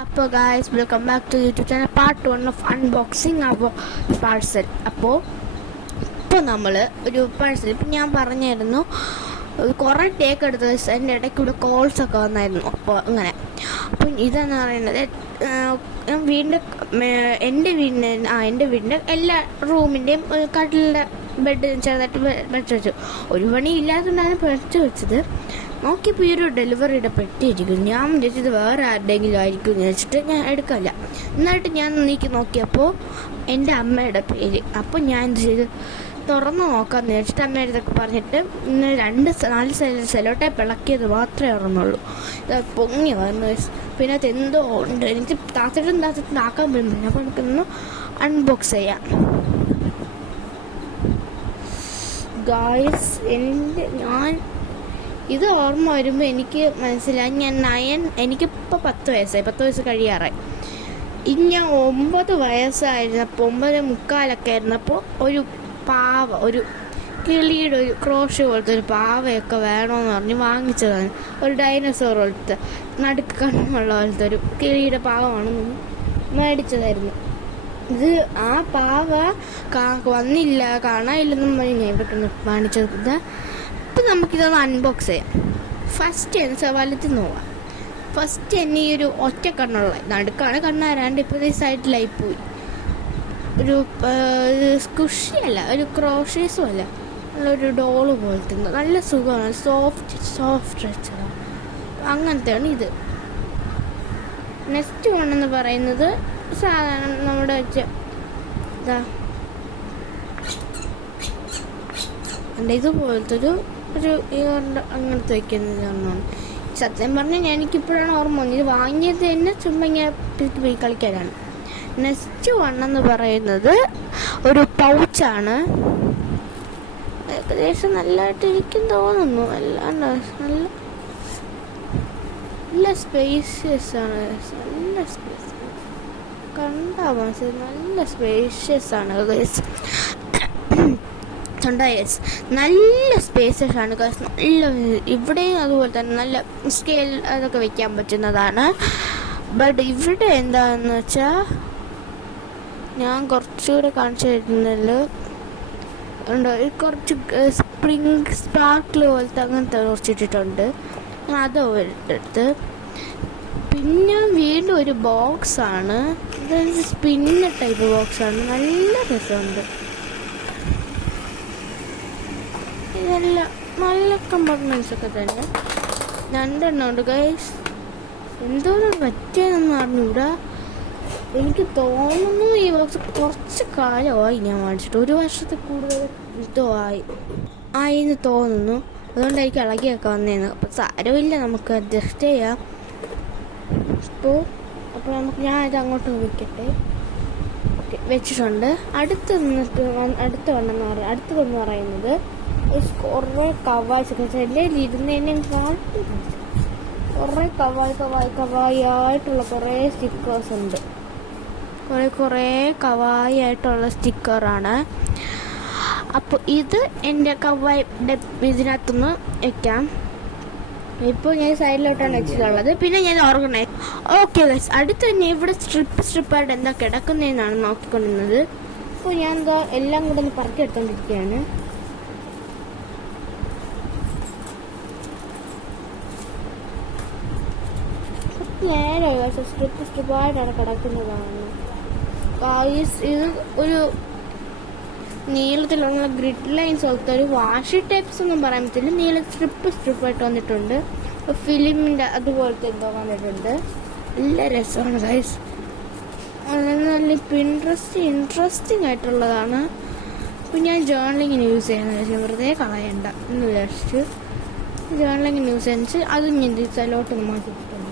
അപ്പോൾ guys welcome back to YouTube channel part 1 of unboxing അപ്പോൾ parcel. അപ്പോൾ നമ്മൾ ഒരു പാഴ്സൽ ഇപ്പം ഞാൻ പറഞ്ഞായിരുന്നു കുറേ ടേക്ക് എടുത്ത അതിൻ്റെ ഇടയ്ക്ക് ഇവിടെ കോൾസൊക്കെ വന്നായിരുന്നു. അപ്പോൾ അങ്ങനെ അപ്പം ഇതെന്ന് പറയുന്നത് എൻ്റെ വീടിൻ്റെ എല്ലാ റൂമിൻ്റെയും കട്ടിലിൻ്റെ ബെഡ് ചെറുതായിട്ട് വെച്ച് വെച്ചു. ഒരു പണി ഇല്ലാത്തതുകൊണ്ടാണ് വെച്ച് വെച്ചത്. നോക്കിയപ്പോൾ ഈ ഒരു ഡെലിവറിയുടെ പെട്ടിയിരിക്കും. ഞാൻ വിചാരിച്ചത് വേറെ ആരുടെയെങ്കിലും ആയിരിക്കും എന്ന് വെച്ചിട്ട് ഞാൻ എടുക്കില്ല. എന്നിട്ട് ഞാൻ നീക്കി നോക്കിയപ്പോൾ എൻ്റെ അമ്മയുടെ പേര്. അപ്പോൾ ഞാൻ എന്ത് ചെയ്ത് തുറന്ന് നോക്കാമെന്ന് വെച്ചിട്ട് അമ്മയുടെ ഇതൊക്കെ പറഞ്ഞിട്ട് ഇന്ന് 4 സെലോ ടൈപ്പ് ഇളക്കിയത് മാത്രമേ ഓർമ്മയുള്ളൂ. ഇത് പൊങ്ങി വന്നു. പിന്നെ അത് എന്തോ ഉണ്ട്. എനിക്ക് താത്തിട്ടും ആക്കാൻ പറ്റുന്നില്ല. അപ്പോൾ നമുക്കൊന്ന് അൺബോക്സ് ചെയ്യാം ഗായ്സ്. ഞാൻ ഇത് ഓർമ്മ വരുമ്പോൾ എനിക്ക് മനസ്സിലായി എനിക്കിപ്പോൾ 10 വയസ്സായി. 10 വയസ്സ് കഴിയാറായി. ഇനി ഞാൻ 9 വയസ്സായിരുന്നപ്പോൾ 9:45 ആയിരുന്നപ്പോൾ ഒരു പാവ, ഒരു കിളിയുടെ ഒരു ക്രോഷ് പോലത്തെ ഒരു പാവയൊക്കെ വേണമെന്ന് പറഞ്ഞ് വാങ്ങിച്ചതാണ്. ഒരു ഡൈനോസോർ പോലത്തെ നടുക്ക് കണ്ണുള്ള പോലത്തെ ഒരു കിളിയുടെ പാവമാണ് മേടിച്ചതായിരുന്നു. ഇത് ആ പാവ വന്നില്ല, കാണാനില്ലെന്നും പറഞ്ഞ് ഞാൻ ഇവിടെ കാണിച്ചത്. ഇപ്പം നമുക്കിതൊന്ന് അൺബോക്സ് ചെയ്യാം. ഫസ്റ്റ് വലത്ത് നോക്കാം. ഫസ്റ്റ് തന്നെ ഈ ഒരു ഒറ്റ കണ്ണുള്ള നടുക്കാണ് കണ്ണാരാണ്ട് ഇപ്പോൾ ഈ സൈഡിലായി പോയി. ഒരു സ്കുഷിയല്ല, ഒരു ക്രോഷേസും അല്ല, നല്ലൊരു ഡോള് പോലത്തെ നല്ല സുഖമാണ്. സോഫ്റ്റ് അങ്ങനത്തെയാണ് ഇത്. നെക്സ്റ്റ് വണ്ണെന്ന് പറയുന്നത് സാധാരണ നമ്മുടെ വെച്ച് ഇതാ ഇതുപോലത്തെ ഒരു അങ്ങനത്തെ വയ്ക്കുന്നതാണ്. സത്യം പറഞ്ഞാൽ എനിക്കിപ്പോഴാണ് ഓർമ്മ വന്നത്. ഇത് വാങ്ങിയത് തന്നെ ചുമ്മാ ഇങ്ങനെ പോയി കളിക്കാനാണ്. നെക്സ്റ്റ് വണ്ണെന്ന് പറയുന്നത് ഒരു പൗച്ചാണ്. ഏകദേശം നല്ലതായിട്ട് ഇരിക്കും തോന്നുന്നു. നല്ല സ്പേഷ്യസ് ആണ്. കണ്ടാ മനസ്സിലായി, നല്ല സ്പേഷ്യസ് ആണ് ഗൈസ്. നല്ല സ്പേസസ് ആണ് ഗൈസ്. നല്ല ഇവിടെയും അതുപോലെ തന്നെ നല്ല സ്കെയിൽ അതൊക്കെ വെക്കാൻ പറ്റുന്നതാണ്. ബട്ട് ഇവിടെ എന്താണെന്ന് വെച്ചാൽ ഞാൻ കുറച്ചുകൂടെ കാണിച്ചു തരുന്നതിൽ ഉണ്ടോ, കുറച്ച് സ്പാർക്കിൾ പോലത്തെ അങ്ങനത്തെ കുറച്ചിട്ടിട്ടുണ്ട്. അത് എടുത്ത് പിന്നെ വീണ്ടും ഒരു ബോക്സാണ്. ഇതൊരു സ്പിന്നർ ടൈപ്പ് ബോക്സാണ്. നല്ല രസമുണ്ട്. ഇതെല്ലാം നല്ല കമ്പാർട്ട്മെൻറ്റ്സ് ഒക്കെ തന്നെ 2 ഉണ്ട് ഗൈസ്. എന്തോരം പറ്റിയതെന്ന് അറിഞ്ഞൂടാ. എനിക്ക് തോന്നുന്നു ഈ ബോക്സ് കുറച്ച് കാലമായി ഞാൻ മേടിച്ചിട്ട്. 1 വർഷത്തിൽ കൂടുതൽ ഇതോ ആയിന്ന് തോന്നുന്നു. അതുകൊണ്ടായിരിക്കും ഇളകിയൊക്കെ വന്നേന്ന്. അപ്പോൾ സാരമില്ല, നമുക്ക് അഡ്ജസ്റ്റ് ചെയ്യാം. അപ്പോൾ ഞാൻ ഇത് അങ്ങോട്ട് വയ്ക്കട്ടെ. ഓക്കെ, വെച്ചിട്ടുണ്ട്. അടുത്തതെന്ന് പറയുന്നത് കുറേ കവായ്സ് എല്ലാം ഇരുന്നതിനും കുറേ കവായായിട്ടുള്ള കുറേ സ്റ്റിക്കേഴ്സ് ഉണ്ട്. കുറേ കവായായിട്ടുള്ള സ്റ്റിക്കറാണ്. അപ്പോൾ ഇത് എൻ്റെ കവായുടെ ഇതിനകത്തുനിന്ന് വയ്ക്കാം. ഇപ്പോൾ ഞാൻ സൈഡിലോട്ടാണ് വെച്ചിട്ടുള്ളത്. പിന്നെ ഞാൻ ഓർഗനൈസ്. ഓക്കെ ഗൈസ്, അടുത്ത് തന്നെ ഇവിടെ സ്ട്രിപ്പായിട്ട് എന്താ കിടക്കുന്നതെന്നാണ് നോക്കിക്കൊണ്ടിരുന്നത്. അപ്പോൾ ഞാൻ എല്ലാം കൂടെ ഒന്ന് പറക്കി എടുത്തോണ്ടിരിക്കുകയാണ്. നേരെ സ്ട്രിപ്പായിട്ടാണ് കിടക്കുന്നതാണ്. ഇത് ഒരു നീളത്തിലുള്ള ഗ്രിഡ് ലൈൻസ് പോലത്തെ ഒരു വാഷി ടൈപ്സ് ഒന്നും പറയാൻ പറ്റില്ല. നീള സ്ട്രിപ്പായിട്ട് വന്നിട്ടുണ്ട്. ഫിലിമിൻ്റെ അതുപോലത്തെ എന്തോ വന്നിട്ടുണ്ട്. നല്ല രസമാണ് ഗൈസ്. നല്ല ഇൻട്രസ്റ്റിംഗ് ആയിട്ടുള്ളതാണ്. അപ്പോൾ ഞാൻ ജേർണലിങ്ങിന് യൂസ് ചെയ്യുന്നത് വെറുതെ കളയണ്ട എന്ന് വിചാരിച്ച് ജേർണലിങ്ങിന് യൂസ് ചെയ്യുന്നത് അതും ഞാൻ ഇതിലോട്ട് മാറ്റിയിട്ടുണ്ട്.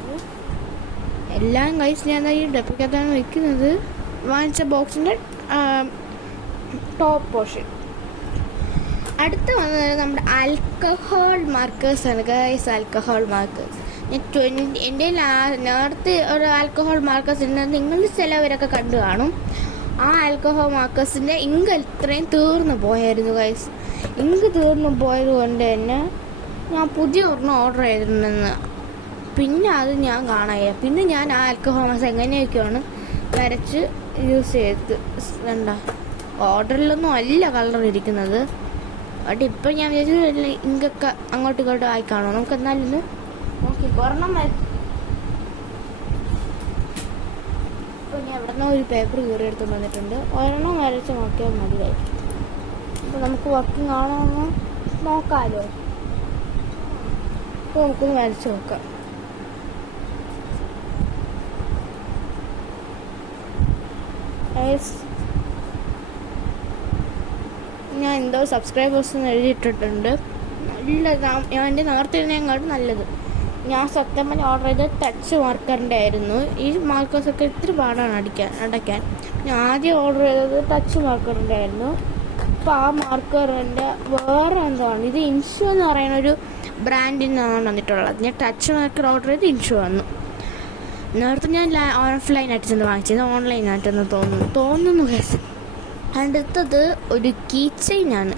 എല്ലാം ഗൈസ് ഞാൻ ഈ ഡെപ്പിക്കകത്താണ് വെക്കുന്നത്. വാങ്ങിച്ച ബോക്സിൻ്റെ ടോപ്പ് പോർഷൻ. അടുത്ത് വന്നത് നമ്മുടെ ആൽക്കഹോൾ മാർക്കേഴ്സാണ് ഗൈസ്. ആൽക്കഹോൾ മാർക്കേഴ്സ് എൻ്റെ നേരത്തെ ഒരു ആൽക്കഹോൾ മാർക്കേഴ്സ് ഉണ്ട്. നിങ്ങൾ ചിലവരൊക്കെ കണ്ടു കാണും. ആ ആൽക്കഹോൾ മാർക്കേഴ്സിൻ്റെ ഇങ്ക് ഇത്രയും തീർന്നു പോയായിരുന്നു ഗൈസ്. ഇങ്ക് തീർന്നു പോയത് കൊണ്ട് തന്നെ ഞാൻ പുതിയ ഒരെണ്ണം ഓർഡർ ചെയ്തിട്ടുണ്ടെന്ന് പിന്നെ അത് ഞാൻ കാണാനില്ല. പിന്നെ ഞാൻ ആ ആൽക്കഹോൾസ് എങ്ങനെയൊക്കെയാണ് വരച്ച് യൂസ് ചെയ്ത് വേണ്ട. ഓർഡറിലൊന്നും അല്ല കളർ ഇരിക്കുന്നത്. ബട്ട് ഇപ്പം ഞാൻ വിചാരിച്ചു ഇങ്ങൊക്കെ അങ്ങോട്ടും ഇങ്ങോട്ടും ആയി കാണും. നമുക്ക് എന്നാലും ഒന്ന് നോക്കി ഒരെണ്ണം ഇപ്പോൾ ഞാൻ എവിടെ നിന്നോ ഒരു പേപ്പർ കീറിയെടുത്ത് വന്നിട്ടുണ്ട്. ഒരെണ്ണം വരച്ച് നോക്കിയാൽ മതിയായി. അപ്പോൾ നമുക്ക് വർക്കിംഗ് ആണോ എന്ന് നോക്കാമല്ലോ. അപ്പോൾ നമുക്കൊന്ന് വരച്ച് നോക്കാം. ഞാൻ എന്തോ സബ്സ്ക്രൈബേഴ്സ് എന്ന് എഴുതിയിട്ടിട്ടുണ്ട്. ഞാൻ എൻ്റെ നേരത്തെ ഇരുന്നേക്കാളും നല്ലത്. ഞാൻ സത്യം പറഞ്ഞാൽ ഓർഡർ ചെയ്ത് ടച്ച് മാർക്കറിൻ്റെ ആയിരുന്നു. ഈ മാർക്കേഴ്സൊക്കെ ഇത്തിരി പാടാണ് അടയ്ക്കാൻ. ഞാൻ ആദ്യം ഓർഡർ ചെയ്തത് ടച്ച് മാർക്കറിൻ്റെ ആയിരുന്നു. അപ്പോൾ ആ മാർക്കറിൻ്റെ വേറെ എന്താണ്, ഇത് ഇൻഷു എന്ന് പറയുന്ന ഒരു ബ്രാൻഡിൽ നിന്നാണ് വന്നിട്ടുള്ളത്. ഞാൻ ടച്ച് മാർക്കർ ഓർഡർ ചെയ്ത് ഇൻഷു വന്നു. നേരത്തെ ഞാൻ ഓഫ്ലൈനായിട്ട് ചെന്ന് വാങ്ങിച്ചത്, ഓൺലൈനായിട്ടെന്ന് തോന്നുന്നു കേസ്. അടുത്തത് ഒരു കീ ചെയിനാണ്.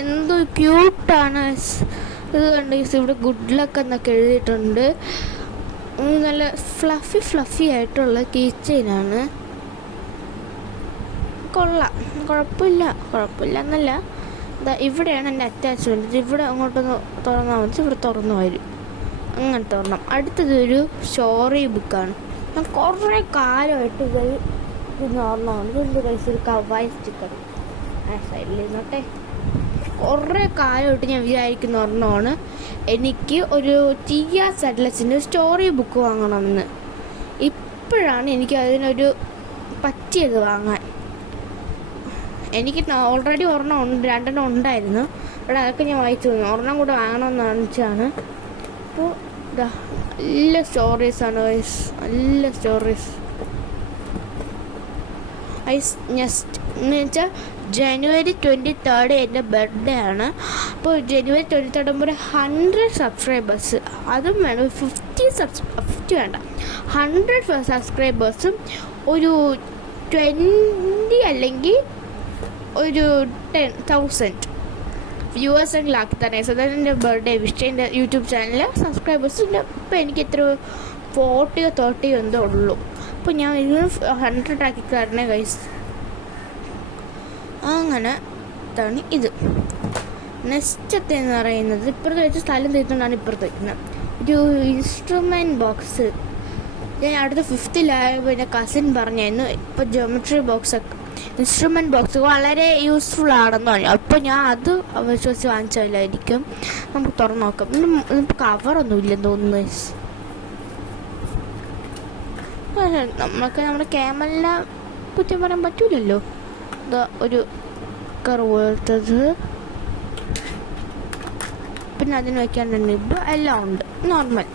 എന്തോ ക്യൂട്ടാണ് ഇത് കണ്ട്. ഇവിടെ ഗുഡ് ലക്ക് എന്നൊക്കെ എഴുതിയിട്ടുണ്ട്. നല്ല ഫ്ലഫി ആയിട്ടുള്ള കീ ചെയിനാണ്. കൊള്ളാം, കുഴപ്പമില്ല എന്നല്ല. ഇവിടെയാണ് എൻ്റെ അറ്റാച്ച്മെൻറ്റ്. ഇവിടെ അങ്ങോട്ടൊന്ന് തുറന്നാൽ മതി, ഇവിടെ തുറന്നു വരും. അങ്ങനത്തെ ഒരെണ്ണം. അടുത്തത് ഒരു സ്റ്റോറി ബുക്കാണ്. ഞാൻ കുറേ കാലമായിട്ട് ഇത് ഓർമ്മയാണ്. ഇതെന്ത് പൈസ ഒരു കവായി സ്റ്റിക്കർ ആ സൈഡിൽ ഇരുന്നോട്ടെ. കുറേ കാലമായിട്ട് ഞാൻ വിചാരിക്കുന്ന ഒരെണ്ണമാണ് എനിക്ക് ഒരു ടിയ സെഡ്ലസിൻ്റെ സ്റ്റോറി ബുക്ക് വാങ്ങണമെന്ന്. ഇപ്പോഴാണ് എനിക്ക് അതിനൊരു പറ്റിയത് വാങ്ങാൻ. എനിക്ക് ഓൾറെഡി രണ്ടെണ്ണം ഉണ്ടായിരുന്നു. ഇവിടെ അതൊക്കെ ഞാൻ വായിച്ചു തന്നു. ഒരെണ്ണം കൂടെ വാങ്ങണമെന്ന് വെച്ചാണ്. അപ്പോൾ നല്ല സ്റ്റോറീസാണ്, നല്ല സ്റ്റോറീസ്. എന്ന് വെച്ചാൽ ജനുവരി 23 എൻ്റെ ബർത്ത്ഡേ ആണ്. അപ്പോൾ ജനുവരി 23 ആകുമ്പോൾ 100 സബ്സ്ക്രൈബേഴ്സ്, അതും വേണം 50 വേണ്ട, 100 സബ്സ്ക്രൈബേഴ്സും ഒരു 20 അല്ലെങ്കിൽ ഒരു 10,000 വ്യൂവേഴ്സെങ്കിലാക്കി തന്നെ. അതായത് എൻ്റെ ബർത്ത്ഡേ വിഷ് എൻ്റെ യൂട്യൂബ് ചാനലിൽ സബ്സ്ക്രൈബേഴ്സിൻ്റെ ഇപ്പോൾ എനിക്ക് എത്ര 40 or 30 എന്തോ ഉള്ളൂ. അപ്പോൾ ഞാൻ 100 ആക്കി തരണേ ഗൈസ്. അങ്ങനെ ാണ് ഇത്. നെക്സ്റ്റത്തെ എന്ന് പറയുന്നത് ഇപ്പുറത്ത് വെച്ച് സ്ഥലം തീർത്തുകൊണ്ടാണ് ഇപ്പുറത്ത് വയ്ക്കുന്നത് ഒരു ഇൻസ്ട്രുമെൻറ്റ് ബോക്സ്. ഞാൻ അടുത്ത 5th എൻ്റെ കസിൻ പറഞ്ഞായിരുന്നു ഇപ്പോൾ ജോമെട്രി ബോക്സൊക്കെ ഇൻസ്ട്രുമെൻറ്റ് ബോക്സ് വളരെ യൂസ്ഫുൾ ആണെന്ന് പറഞ്ഞു. അപ്പോൾ ഞാൻ അത് വിശ്വസിച്ച് വാങ്ങിച്ചാലായിരിക്കും. നമുക്ക് തുറന്ന് നോക്കാം. നമുക്ക് കവറൊന്നും ഇല്ലെന്ന് തോന്നുന്നു. നമുക്ക് നമ്മുടെ ക്യാമലിനെ കുറ്റം പറയാൻ പറ്റൂലല്ലോ. ഇതാ ഒരു കറുപോലത്തത്, പിന്നെ അതിന് വയ്ക്കാനുണ്ട്. ഇപ്പോൾ എല്ലാം ഉണ്ട്, നോർമൽ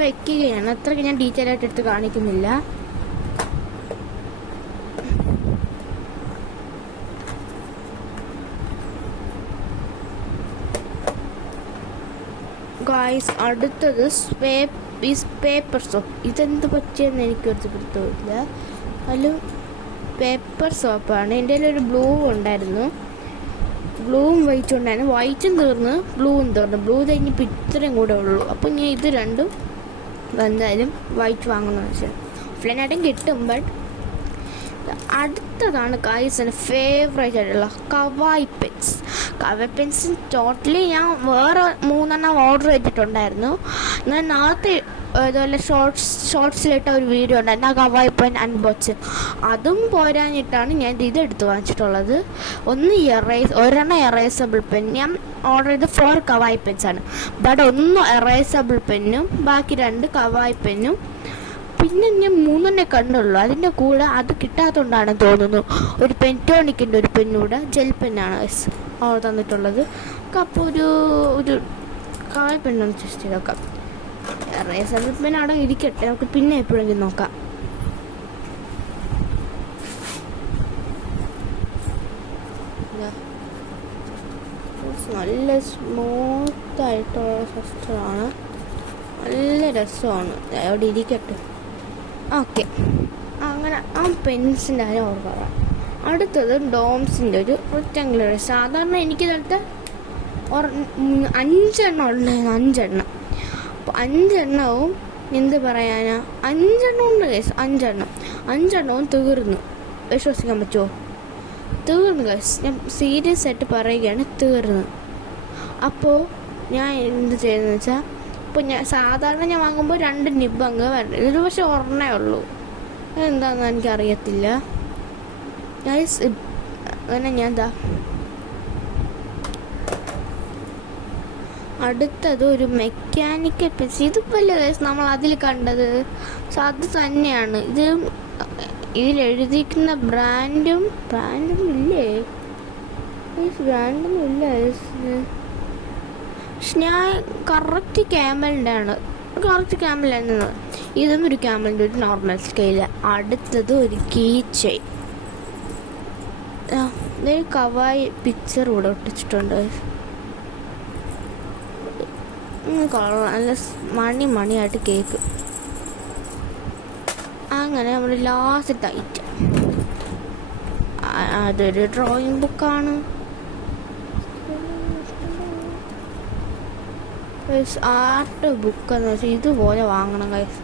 വയ്ക്കുകയാണ്. അത്രയ്ക്ക് ഞാൻ ഡീറ്റെയിൽ ആയിട്ട് എടുത്ത് കാണിക്കുന്നില്ല. ഗായ്സ് അടുത്തത് പേപ്പർ സോപ്പ്. ഇതെന്ത് പറ്റിയെന്ന് എനിക്കൊരു പിടുത്തമില്ല. അതിലും പേപ്പർ സോപ്പാണ്. എൻ്റെ കയ്യിലൊരു ബ്ലൂ ഉണ്ടായിരുന്നു, ബ്ലൂവും വൈറ്റും ഉണ്ടായിരുന്നു. വൈറ്റും തീർന്ന് ബ്ലൂവും തീർന്നു. ബ്ലൂ കഴിഞ്ഞിപ്പോൾ ഇത്രയും കൂടെ ഉള്ളൂ. അപ്പോൾ ഞാൻ ഇത് രണ്ടും എന്തായാലും വൈറ്റ് വാങ്ങണമെന്ന് വെച്ചാൽ ഓഫ്ലൈനായിട്ടും കിട്ടും. ബട്ട് അടുത്തതാണ് ഗായ്സിൻ്റെ ഫേവറേറ്റ് ആയിട്ടുള്ള കവായി പെൻസ്. കവായി പെൻസിന് ടോട്ടലി ഞാൻ വേറെ 3 ഓർഡർ ചെയ്തിട്ടുണ്ടായിരുന്നു. ഞാൻ നേരത്തെ ഇതുപോലെ ഷോർട്സിലിട്ട ഒരു വീഡിയോ ഉണ്ടായിരുന്നു, ആ കവായി പെൻ അൺബോക്സ്. അതും പോരാഞ്ഞിട്ടാണ് ഞാൻ ഇതെടുത്ത് വാങ്ങിച്ചിട്ടുള്ളത്. ഒരെണ്ണം എറേസബിൾ പെൻ. ഞാൻ ഓർഡർ ചെയ്ത് 4 കവായി പെൻസാണ്. ബട്ട് 1 എറേസബിൾ പെന്നും ബാക്കി 2 കവായി പെന്നും. പിന്നെ ഞാൻ 3 കണ്ടുള്ളൂ. അതിൻ്റെ കൂടെ അത് കിട്ടാത്തതുകൊണ്ടാണ് തോന്നുന്നു ഒരു പെൻറ്റോണിക്കിൻ്റെ ഒരു പെന്നൂടെ ജെൽ പെന്നാണ് തന്നിട്ടുള്ളത്. അപ്പോൾ ഒരു കവായി പെണ്ണൊന്ന് ടെസ്റ്റ് ചെയ്ത് നോക്കാം. എറേസബിൾ പെൻ അവിടെ ഇരിക്കട്ടെ, നമുക്ക് പിന്നെ എപ്പോഴെങ്കിലും നോക്കാം. നല്ല സ്മൂത്തായിട്ടുള്ള സിസ്റ്ററാണ്, നല്ല രസമാണ്. അവിടെ ഇരിക്കട്ടെ. ഓക്കെ, അങ്ങനെ ആ പെൻസിൻ്റെ കാര്യം ഓർമ്മ പറയാം. അടുത്തത് ഡോംസിൻ്റെ ഒരു റെക്റ്റാങ്കുലർ. സാധാരണ എനിക്കിതിനകത്ത് 5 എണ്ണം ഉണ്ടായിരുന്നു, 5 എണ്ണം. അപ്പോൾ 5 എന്ത് പറയാനാ, 5 ഉണ്ട് ഗൈസ്. 5 തീർന്നു. വിശ്വസിക്കാൻ പറ്റുമോ? തീർന്നു ഗൈസ്. ഞാൻ സീരിയസ് ആയിട്ട് പറയുകയാണ്, തീർന്നു. അപ്പോൾ ഞാൻ എന്ത് ചെയ്തെന്ന് വെച്ചാൽ, ഇപ്പോൾ ഞാൻ സാധാരണ ഞാൻ വാങ്ങുമ്പോൾ 2 നിബ് അങ്ങ് വരണം. ഇത് പക്ഷെ ഒരെണ്ണേ ഉള്ളൂ. എന്താണെന്ന് എനിക്കറിയത്തില്ല ഗൈസ്. അങ്ങനെ ഞാൻ അടുത്തത് ഒരു മെക്കാനിക്കൽ പെൻസിൽ. ഇതിപ്പല്ലേ ഗൈസ് നമ്മൾ അതിൽ കണ്ടത്? അത് തന്നെയാണ് ഇത്. ഇതിലെഴുതിയിരിക്കുന്ന ബ്രാൻഡും ഇല്ലേ? ബ്രാൻഡൊന്നും ഇല്ല. പക്ഷെ ഞാൻ കറക്റ്റ് ക്യാമലിൻ്റെ ആണ്. ഇതും ഒരു ക്യാമലിൻ്റെ ഒരു നോർമൽ സ്കെയില്. അടുത്തത് ഒരു കീ ചെയിൻ. കവായി പിക്ചർ ഇവിടെ ഒട്ടിച്ചിട്ടുണ്ട്. കൊള്ളാം, നല്ല മണിയായിട്ട് കേക്ക്. അങ്ങനെ നമ്മുടെ ലാസ്റ്റ് ഐറ്റം അതൊരു ഡ്രോയിങ് ബുക്കാണ്. ആർട്ട് ബുക്ക് എന്ന് വെച്ചാൽ ഇതുപോലെ വാങ്ങണം ഗൈസ്.